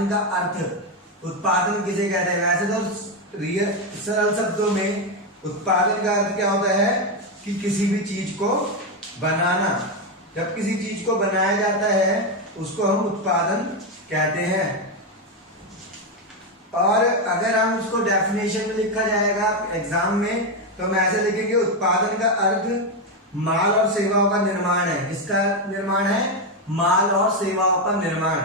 उत्पादन का अर्थ, उत्पादन किसे कहते हैं? वैसे तो सरल शब्दों में उत्पादन का अर्थ क्या होता है कि किसी भी चीज को बनाना। जब किसी चीज को बनाया जाता है उसको हम उत्पादन कहते हैं। और अगर हम उसको डेफिनेशन में लिखा जाएगा एग्जाम में तो हम ऐसे लिखेंगे, उत्पादन का अर्थ माल और सेवाओं का निर्माण है। इसका निर्माण है माल और सेवाओं का निर्माण।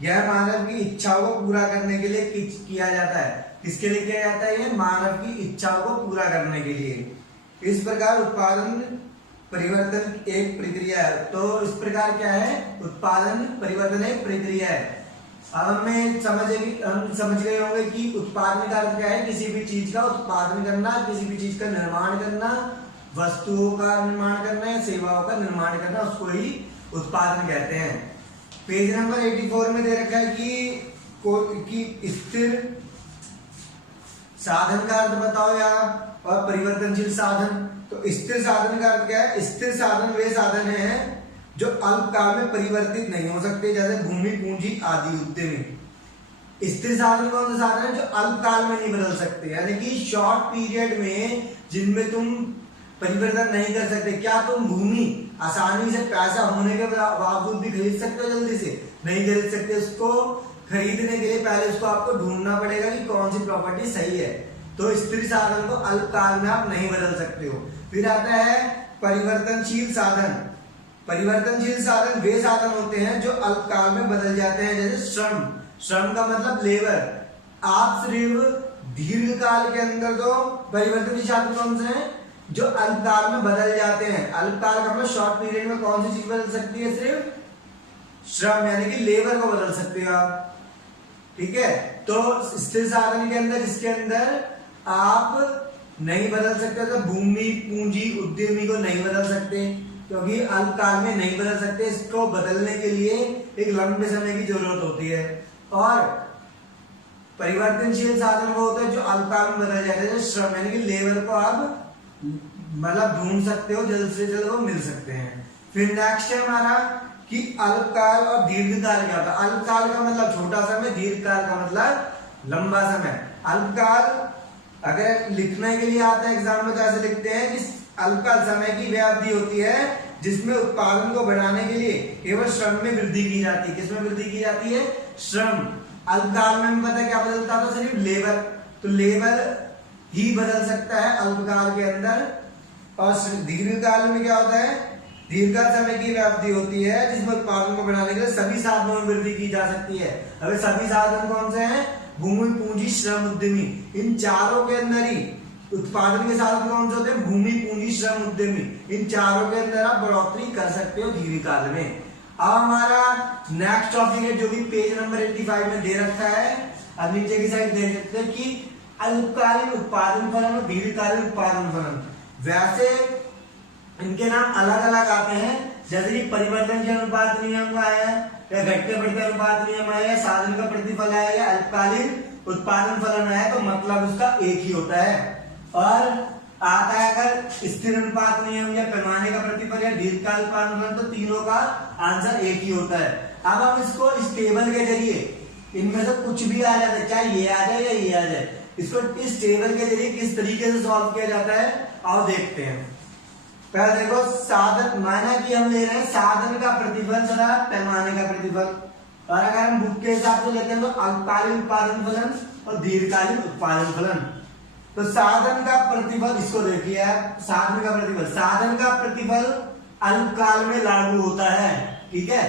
यह मानव की इच्छाओं को पूरा करने के लिए किया जाता है। किसके लिए किया जाता है? ये मानव की इच्छाओं को पूरा करने के लिए। इस प्रकार उत्पादन परिवर्तन एक प्रक्रिया है। तो इस प्रकार क्या है? उत्पादन परिवर्तन एक प्रक्रिया है। अब हम समझ गए होंगे कि उत्पादन का अर्थ क्या है? किसी भी चीज का उत्पादन करना, किसी भी चीज का निर्माण करना, वस्तुओं का निर्माण करना या सेवाओं का निर्माण करना, उसको ही उत्पादन कहते हैं। पेज नंबर 84 में दे रखा है कि स्थिर साधन का अर्थ बताओ यार, और परिवर्तनशील साधन। तो स्थिर साधन का अर्थ क्या है? स्थिर साधन वे साधन हैं जो अल्पकाल में परिवर्तित नहीं हो सकते, जैसे भूमि, पूंजी आदि उद्यमी। स्थिर साधन कौन से साधन है? जो अल्पकाल में नहीं बदल सकते, यानी कि शॉर्ट पीरियड में जिनमें तुम परिवर्तन नहीं कर सकते। क्या तुम भूमि आसानी से पैसा होने के बावजूद भी खरीद सकते हो? जल्दी से नहीं खरीद सकते। उसको खरीदने के लिए पहले उसको आपको ढूंढना पड़ेगा कि कौन सी प्रॉपर्टी सही है। तो स्थिर साधन को अल्पकाल में आप नहीं बदल सकते हो। फिर आता है परिवर्तनशील साधन। परिवर्तनशील साधन वे साधन होते हैं जो अल्पकाल में बदल जाते हैं, जैसे श्रम। श्रम का मतलब लेबर। आप सिर्फ दीर्घकाल के अंदर तो परिवर्तनशील साधन कौन से हैं? जो अल्पकाल में बदल जाते हैं। अल्पकाल का मतलब शॉर्ट पीरियड में कौन सी चीज बदल सकती है? सिर्फ श्रम, यानी कि लेबर को बदल सकते हो आप। ठीक है। तो स्थिर साधन के अंदर, जिसके अंदर आप नहीं बदल सकते, तो भूमि, पूंजी, उद्यमी को नहीं बदल सकते, क्योंकि अल्पकाल में नहीं बदल सकते। इसको बदलने के लिए एक लंबे समय की जरूरत होती है। और परिवर्तनशील साधन वो होता है जो अल्पकाल में बदल जाते हैं, श्रम, यानी कि लेबर को आप मतलब ढूंढ सकते हो, जल्द से जल्द वो मिल सकते हैं। फिर नेक्स्ट है हमारा कि अल्पकाल और दीर्घकाल क्या होता है? अल्पकाल का मतलब छोटा समय, दीर्घकाल का मतलब लंबा समय। अल्पकाल अगर लिखने के लिए आता है एग्जाम में तो ऐसे लिखते हैं कि अल्पकाल समय की वह अवधि होती है जिसमें उत्पादन को बढ़ाने के लिए केवल श्रम में वृद्धि की जाती है। किसमें वृद्धि की जाती है? श्रम। अल्पकाल में पता है क्या बदलता था? सिर्फ लेबर। तो लेबर ही बदल सकता है अल्पकाल के अंदर। और दीर्घकाल में क्या होता है? दीर्घकाल समय की अवधि होती है जिसमें उत्पादन को बढ़ाने के लिए सभी साधनों में वृद्धि की जा सकती है। अब सभी साधन कौन से हैं? भूमि, पूंजी, श्रम, उद्यमी। इन चारों के अंदर ही उत्पादन के साधन कौन से होते हैं? भूमि, पूंजी, श्रम, उद्यमी। इन चारों के अंदर आप बढ़ोतरी कर सकते हो दीर्घकाल में। अब हमारा नेक्स्ट टॉपिक है जो कि पेज नंबर 85 में दे रखा है। अब नीचे की साइड देख सकते हैं कि अल्पकालीन उत्पादन फलन और दीर्घकालीन उत्पादन फलन। वैसे इनके नाम अलग अलग आते हैं, जैसे कि परिवर्तनशील अनुपात नियम आया है, या घटते बढ़ते अनुपात नियम आया है, साधन का प्रतिफल आया, या अल्पकालीन उत्पादन फलन आया, तो मतलब उसका एक ही होता है। और आता है अगर स्थिर अनुपात नियम या पैमाने का प्रतिफल या दीर्घकाल उत्पादन फलन, तो तीनों का आंसर एक ही होता है। अब हम इसको इस टेबल के जरिए इनमें से कुछ भी आ जाए, चाहे ये आ जाए या ये आ जाए, इसको इस टेबल के जरिए किस तरीके से सॉल्व किया जाता है आओ देखते हैं। पहले देखो, साधन माना कि हम ले रहे हैं साधन का प्रतिफल तथा पैमाने का प्रतिफल। और अगर हम बुक के हिसाब से लेते हैं तो अल्पकालीन उत्पादन फलन और दीर्घकालीन उत्पादन फलन। तो साधन का प्रतिफल, इसको देखिए आप, साधन का प्रतिफल, साधन का प्रतिफल अल्पकाल में लागू होता है। ठीक है।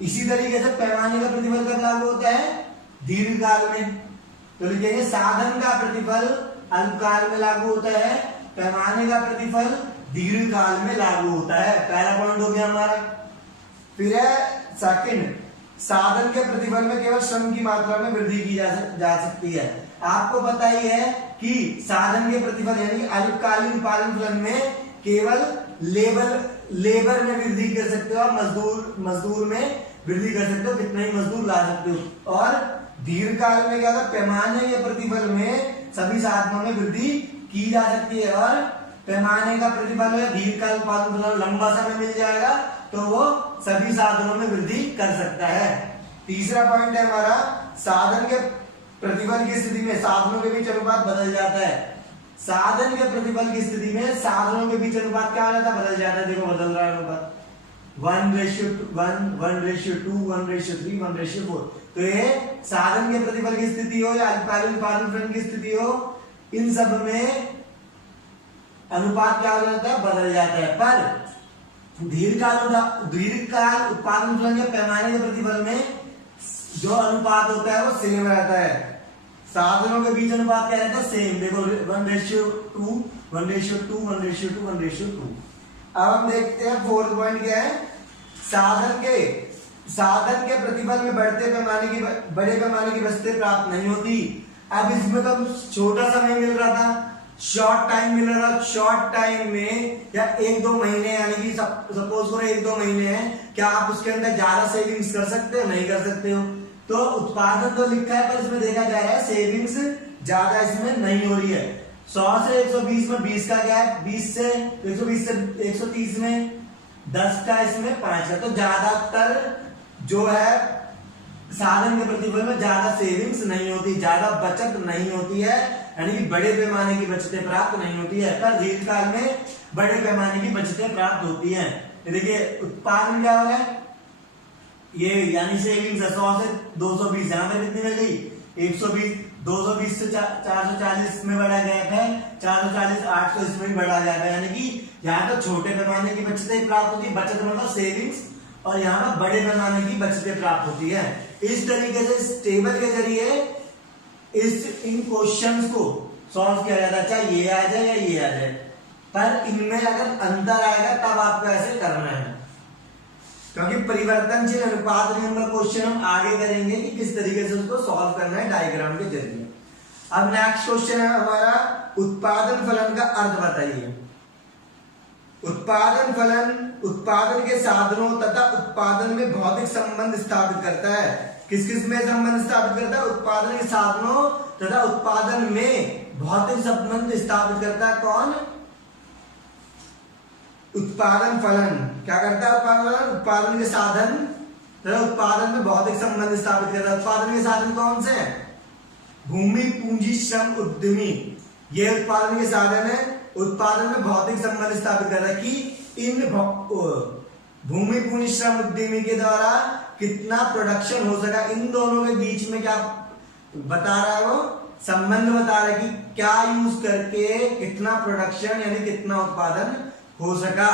इसी तरीके से पैमाने का प्रतिफल कब लागू होता है? दीर्घकाल में। तो लिखेंगे साधन का प्रतिफल अल्पकाल में लागू होता है, पैमाने का प्रतिफल दीर्घकाल में लागू होता है। पहला पॉइंट हो गया हमारा। फिर है सेकंड, साधन के प्रतिफल में केवल श्रम की मात्रा में वृद्धि की जा सकती है। आपको पता ही है कि साधन के प्रतिफल यानी अल्पकालीन उत्पादन फलन में केवल लेबर में वृद्धि कर सकते हो, मजदूर में वृद्धि कर सकते हो, कितना ही मजदूर ला सकते हो। और दीर्घकाल में क्या होता है? पैमाने के प्रतिफल में सभी साधनों में वृद्धि की जा सकती है। और पैमाने का प्रतिफल है दीर्घकाल उत्पादन फलन, लंबा समय मिल जाएगा तो वो सभी साधनों में वृद्धि कर सकता है। तीसरा पॉइंट है हमारा, साधन के प्रतिबल की स्थिति में साधनों के बीच अनुपात बदल जाता है। साधन के प्रतिबल की स्थिति में साधनों के बीच अनुपात क्या हो जाता है, बदल जाता है। देखो बदल रहा है अनुपात 1:1, 1:2, 1:3, 1:4। तो ये साधन के प्रतिबल की स्थिति हो या अल्पकालीन उत्पादन फलन की स्थिति हो, इन सब में अनुपात क्या हो जाता है, बदल जाता है। पर दीर्घकाल उत्पादन फलन के पैमाने के प्रतिबल में जो अनुपात होता है वो सेम रहता है। साधनों के बीच अनुपात क्या रहता है, सेम। देखो 1:2, 1:2, 1:2, 1:2। अब हम देखते हैं फोर्थ पॉइंट क्या है। साधन के प्रतिबल में बड़े पैमाने की बचतें प्राप्त नहीं होती। अब इसमें तो छोटा समय मिल रहा था, शॉर्ट टाइम मिल रहा था। शॉर्ट टाइम में या 1-2 महीने, यानी कि सपोज करो 1-2 महीने हैं, क्या आप उसके अंदर ज्यादा सेविंग्स कर सकते हो, नहीं कर सकते हो। तो उत्पादन तो लिखा है पर इसमें देखा जा रहा है सेविंग्स ज्यादा इसमें नहीं हो रही है। 100 से 120 में 20 का गैप, 20 से 120 से 130 में 10 का, इसमें 5 है। तो ज्यादातर जो है साधन के प्रतिबल में ज्यादा सेविंग्स नहीं होती, ज्यादा बचत नहीं होती है, यानी कि बड़े पैमाने की बचतें प्राप्त नहीं होती है। पर दीर्घकाल में बड़े पैमाने की बचतें प्राप्त होती हैं। देखिए उत्पादन क्या हो रहा है, ये यानी सेविंग्स 100 से 220, यहां पर कितनी मिल गई 120, 220 से 440 में बड़ा गैप है, 440 800 इसमें भी बड़ा गैप है। यानी कि यहाँ तो छोटे पैमाने की बचतें प्राप्त होती है, बचत मतलब सेविंग्स, और यहाँ पर बड़े पैमाने की बचतें प्राप्त होती है। इस तरीके से इस टेबल के जरिए इन क्वेश्चंस को सॉल्व किया जाता है, चाहे ये आ जाए या ये आ जाए। पर इनमें अगर अंतर आएगा तब आपको ऐसे करना है, क्योंकि परिवर्तनशील अनुपात नियम का क्वेश्चन हम आगे करेंगे कि किस तरीके से उसको सॉल्व करना है डायग्राम के जरिए। अब नेक्स्ट क्वेश्चन है हमारा, उत्पादन फलन का अर्थ बताइए। उत्पादन फलन उत्पादन के साधनों तथा उत्पादन में भौतिक संबंध स्थापित करता है। किस किस में संबंध स्थापित करता है, उत्पादन के साधनों तथा उत्पादन में भौतिक संबंध स्थापित करता है। कौन, उत्पादन फलन क्या करता है, उत्पादन फलन उत्पादन के साधन तथा उत्पादन में भौतिक संबंध स्थापित करता है। उत्पादन के साधन कौन से हैं, भूमि, पूंजी, श्रम, उद्यमी, ये उत्पादन के साधन है। उत्पादन में भौतिक संबंध स्थापित कर रहा है कि इन भूमि, पूंजी, श्रम, उद्यमी के द्वारा कितना प्रोडक्शन हो सका, इन दोनों के बीच में क्या बता रहा है, वो संबंध बता रहा है कि क्या यूज करके कितना प्रोडक्शन यानी कितना उत्पादन हो सका।